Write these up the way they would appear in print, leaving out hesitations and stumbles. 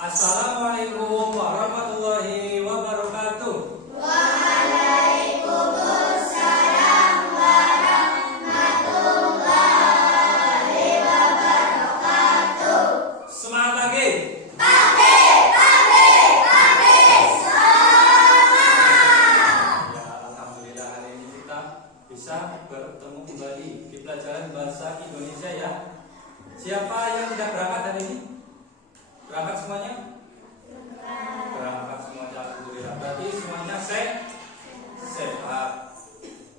Assalamualaikum warahmatullahi wabarakatuh. Waalaikumsalam warahmatullahi wabarakatuh. Semangat pagi. Pagi, semangat. Ya, alhamdulillah hari ini kita bisa bertemu kembali di pelajaran bahasa Indonesia ya. Siapa yang sudah berangkat hari ini? Berangkat semuanya? Berangkat semuanya, alhamdulillah. Berarti semuanya sehat.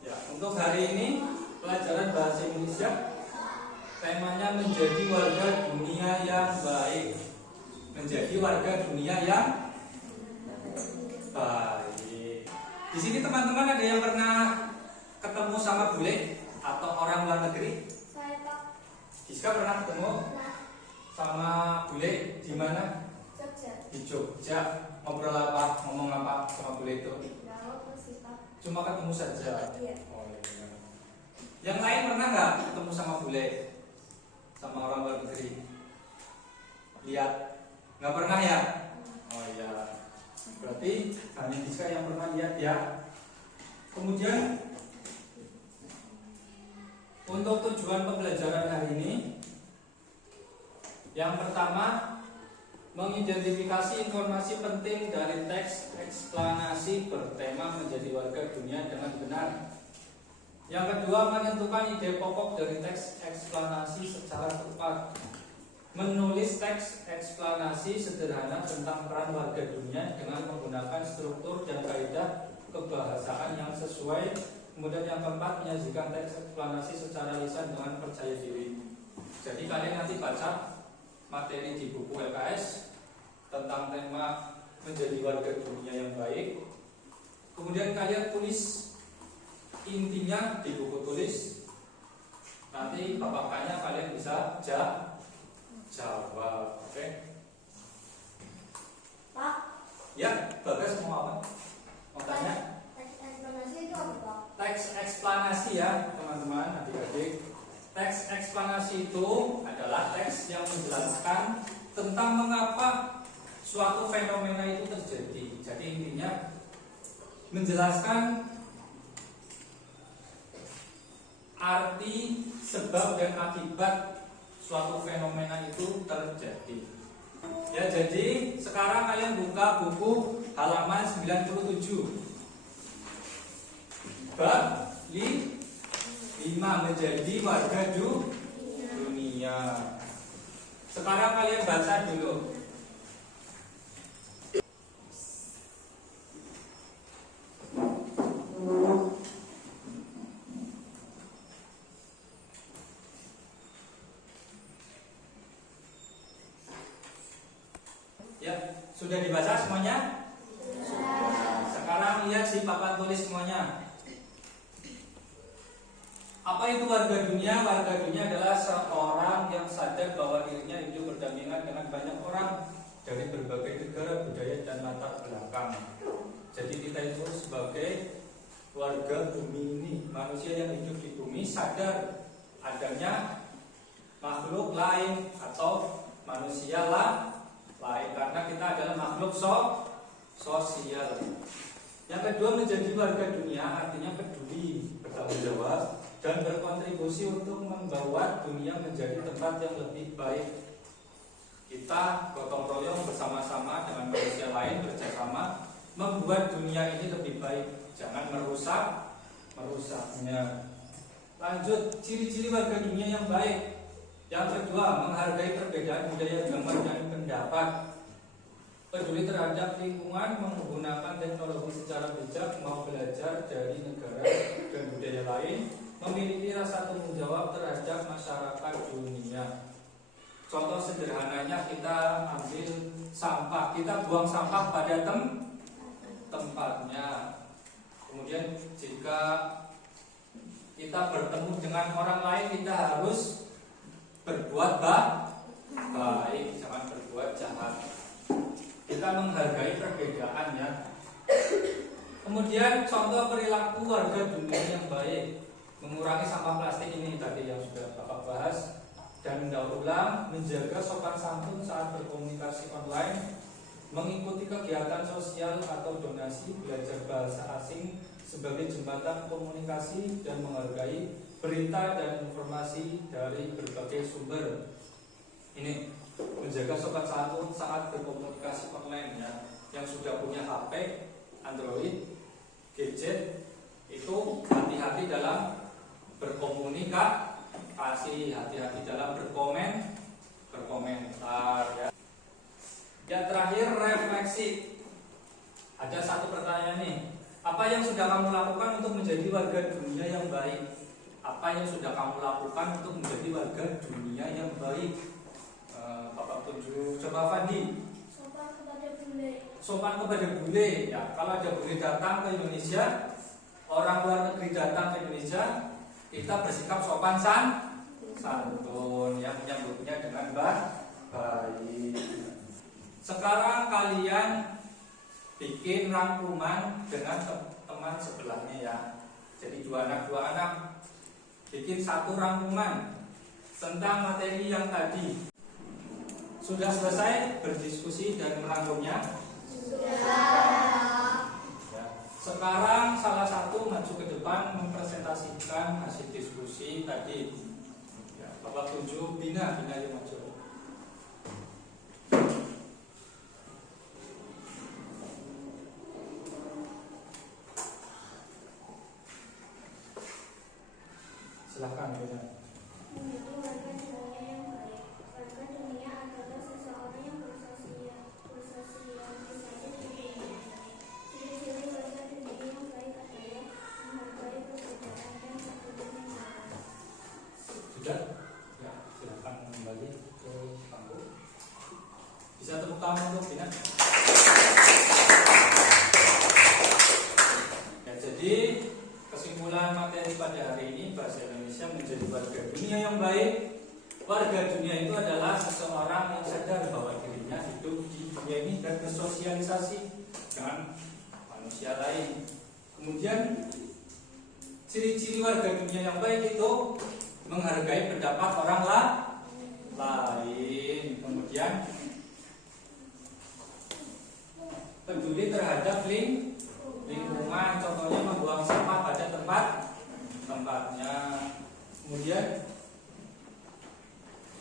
Ya, untuk hari ini pelajaran bahasa Indonesia temanya menjadi warga dunia yang baik. Menjadi warga dunia yang baik. Di sini teman-teman ada yang pernah ketemu sama bule atau orang luar negeri? Saya Pak Giska pernah ketemu sama bule di mana? Jogja. Di Jogja. Ngobrol apa? Ngomong apa sama bule itu? Lalu sih Pak. Cuma ketemu saja. Iya. Oh, iya. Yang lain pernah nggak ketemu sama bule? Sama orang luar negeri? Lihat? Nggak pernah ya? Oh iya. Berarti hanya Giska yang pernah lihat ya. Kemudian untuk tujuan pembelajaran hari ini, yang pertama mengidentifikasi informasi penting dari teks eksplanasi bertema menjadi warga dunia dengan benar. Yang kedua, menentukan ide pokok dari teks eksplanasi secara tepat. Menulis teks eksplanasi sederhana tentang peran warga dunia dengan menggunakan struktur dan kaidah kebahasaan yang sesuai. Kemudian yang keempat, menyajikan teks eksplanasi secara lisan dengan percaya diri. Jadi kalian nanti baca materi di buku LKS tentang tema menjadi warga dunia yang baik. Kemudian kalian tulis intinya di buku tulis. Nanti papakannya kalian bisa jawab. Oke? Pak, Ya, Bagas mau apa? Mau tanya? teks eksplanasi itu apa Pak? Teks eksplanasi ya, teman-teman, adik-adik. Teks eksplanasi itu adalah teks yang menjelaskan tentang mengapa suatu fenomena itu terjadi. Jadi intinya menjelaskan arti, sebab dan akibat suatu fenomena itu terjadi. Ya, jadi sekarang kalian buka buku halaman 97. Bab 5 menjadi warga dunia. Sekarang kalian baca dulu. Ya, sudah dibaca semuanya? Sudah. Sekarang lihat di papan tulis semuanya. Apa itu warga dunia? Warga dunia adalah seorang yang sadar bahwa dirinya hidup berdampingan dengan banyak orang dari berbagai negara, budaya, dan latar belakang. Jadi kita itu sebagai warga bumi ini, manusia yang hidup di bumi, sadar adanya makhluk lain atau manusia lain, karena kita adalah makhluk sosial. Yang kedua, menjadi warga dunia artinya peduli, bertanggung jawab, dan berkontribusi untuk membawa dunia menjadi tempat yang lebih baik. Kita gotong royong bersama-sama dengan manusia lain, bersama membuat dunia ini lebih baik. Jangan merusaknya. Lanjut, ciri-ciri warga dunia yang baik. Yang kedua, menghargai perbedaan budaya, agama, dan pendapat. Peduli terhadap lingkungan, menggunakan teknologi secara bijak, mau belajar dari negara dan budaya lain, memiliki rasa tanggung jawab terhadap masyarakat dunia. Contoh sederhananya, kita ambil sampah, kita buang sampah pada tempatnya. Kemudian jika kita bertemu dengan orang lain, kita harus berbuat baik, jangan berbuat jahat. Kita menghargai perbedaan ya. Kemudian contoh perilaku warga dunia yang baik, mengurangi sampah plastik ini tadi yang sudah Bapak bahas. dan mendaur ulang, menjaga sopan santun saat berkomunikasi online, mengikuti kegiatan sosial atau donasi, belajar bahasa asing sebagai jembatan komunikasi, dan menghargai berita dan informasi dari berbagai sumber. Ini menjaga sopan santun saat berkomunikasi online ya. Yang sudah punya HP Android, gadget, itu hati-hati dalam berkomunikasi, hati-hati dalam berkomentar ya. Yang terakhir, refleksi. Ada satu pertanyaan nih. Apa yang sudah kamu lakukan untuk menjadi warga dunia yang baik? Apa yang sudah kamu lakukan untuk menjadi warga dunia yang baik? Bapak tunjuk. Coba Fandi. Sopan kepada bule. Sopan kepada bule. Ya, kalau ada bule datang ke Indonesia, orang luar negeri datang ke Indonesia, kita bersikap sopan santun, yang menyambutnya dengan baik. Sekarang kalian bikin rangkuman dengan teman sebelahnya ya. Jadi dua anak bikin satu rangkuman tentang materi yang tadi. Sudah selesai berdiskusi dan merangkumnya? Sudah. Ya. Sekarang salah satu maju ke depan mempresentasikan hasil diskusi tadi. Ya, Bapak tunjuk Bina yang maju. Silahkan Bina. Menjadi warga dunia yang baik. Warga dunia adalah seseorang yang bersosialisasi di dunia. Ciri-ciri warga dunia yang baik adalah menghargai perbedaan dan saling mengenal. Sudah? Ya, silahkan kembali ke panggung. Bisa tepuk tangan untuk Bina. Ya, jadi kesimpulan materi pada hari ini, bahasa Indonesia menjadi warga dunia yang baik. Warga dunia itu adalah seseorang yang sadar bahwa dirinya hidup di dunia ini dan bersosialisasi dengan manusia lain. Kemudian ciri-ciri warga dunia yang baik itu menghargai pendapat orang lain. Kemudian peduli terhadap lingkungan, contohnya membuang sampah pada tempatnya. Kemudian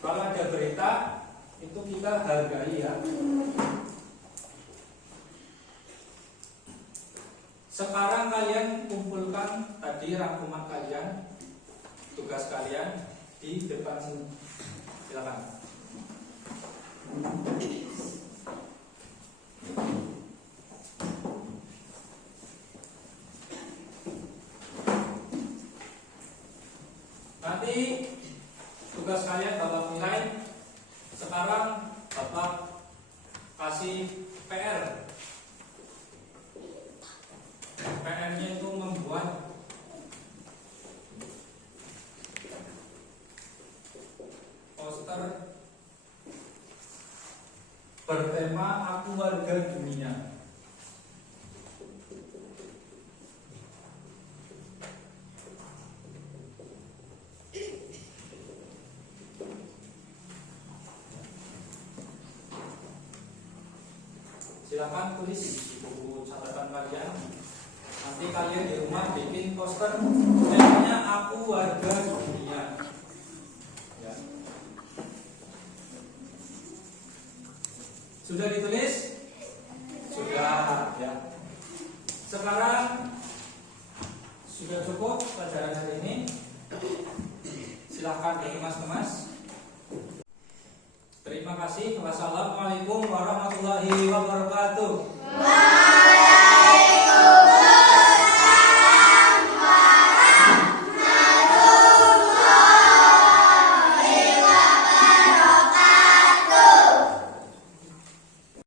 kalau ada berita itu kita hargai ya. Sekarang kalian kumpulkan tadi rangkuman kalian, tugas kalian di depan sini. Silakan. Nanti tugas kalian Bapak nilai. Sekarang Bapak kasih PR. PR-nya itu membuat poster bertema Aku Warga Dunia. Silakan tulis di buku catatan kalian. Nanti kalian di rumah bikin poster temanya Aku Warga Dunia. Ya. Sudah ditulis? Sudah ya. Sekarang sudah cukup pelajaran hari ini. Silakan dikemas-kemas. Terima kasih. Wassalamualaikum warahmatullahi wabarakatuh.